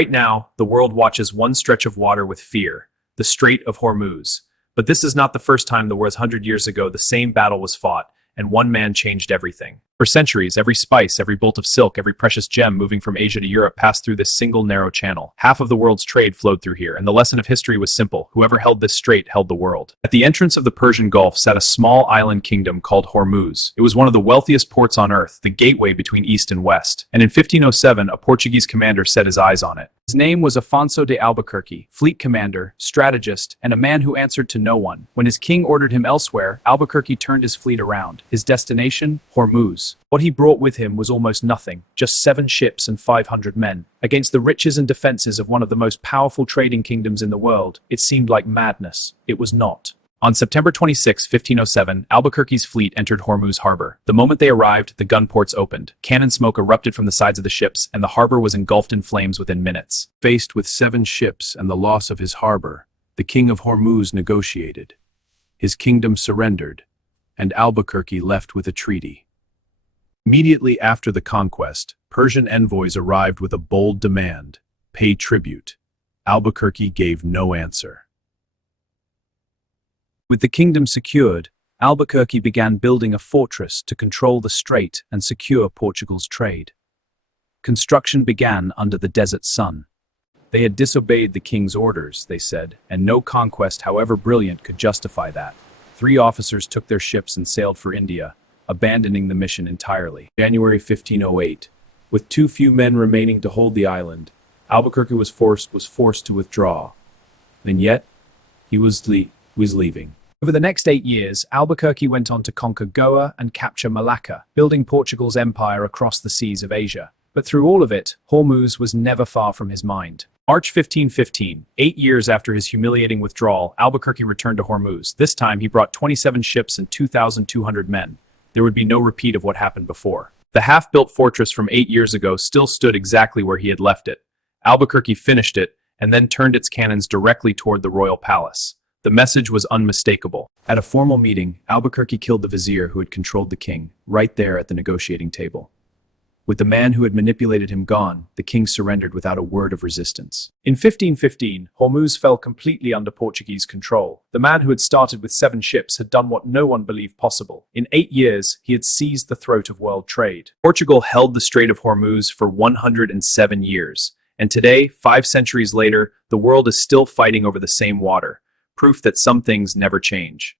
Right now, the world watches one stretch of water with fear, the Strait of Hormuz. But this is not the first time the world 100 years ago the same battle was fought, and one man changed everything. For centuries, every spice, every bolt of silk, every precious gem moving from Asia to Europe passed through this single narrow channel. Half of the world's trade flowed through here, and the lesson of history was simple. Whoever held this strait held the world. At the entrance of the Persian Gulf sat a small island kingdom called Hormuz. It was one of the wealthiest ports on earth, the gateway between East and West. And in 1507, a Portuguese commander set his eyes on it. His name was Afonso de Albuquerque, fleet commander, strategist, and a man who answered to no one. When his king ordered him elsewhere, Albuquerque turned his fleet around. His destination? Hormuz. What he brought with him was almost nothing, just 7 ships and 500 men. Against the riches and defenses of one of the most powerful trading kingdoms in the world, it seemed like madness. It was not. On September 26, 1507, Albuquerque's fleet entered Hormuz harbor. The moment they arrived, the gun ports opened. Cannon smoke erupted from the sides of the ships, and the harbor was engulfed in flames within minutes. Faced with 7 ships and the loss of his harbor, the king of Hormuz negotiated. His kingdom surrendered, and Albuquerque left with a treaty. Immediately after the conquest, Persian envoys arrived with a bold demand: pay tribute. Albuquerque gave no answer. With the kingdom secured, Albuquerque began building a fortress to control the strait and secure Portugal's trade. Construction began under the desert sun. They had disobeyed the king's orders, they said, and no conquest, however brilliant, could justify that. 3 officers took their ships and sailed for India, abandoning the mission entirely. January 1508, with too few men remaining to hold the island, Albuquerque was forced to withdraw. And yet, he was leaving. Over the next 8 years, Albuquerque went on to conquer Goa and capture Malacca, building Portugal's empire across the seas of Asia. But through all of it, Hormuz was never far from his mind. March 1515, 8 years after his humiliating withdrawal, Albuquerque returned to Hormuz. This time, he brought 27 ships and 2,200 men. There would be no repeat of what happened before. The half-built fortress from 8 years ago still stood exactly where he had left it. Albuquerque finished it, and then turned its cannons directly toward the royal palace. The message was unmistakable. At a formal meeting, Albuquerque killed the vizier who had controlled the king, right there at the negotiating table. With the man who had manipulated him gone, the king surrendered without a word of resistance. In 1515, Hormuz fell completely under Portuguese control. The man who had started with 7 ships had done what no one believed possible. In 8 years, he had seized the throat of world trade. Portugal held the Strait of Hormuz for 107 years. And today, 5 centuries later, the world is still fighting over the same water. Proof that some things never change.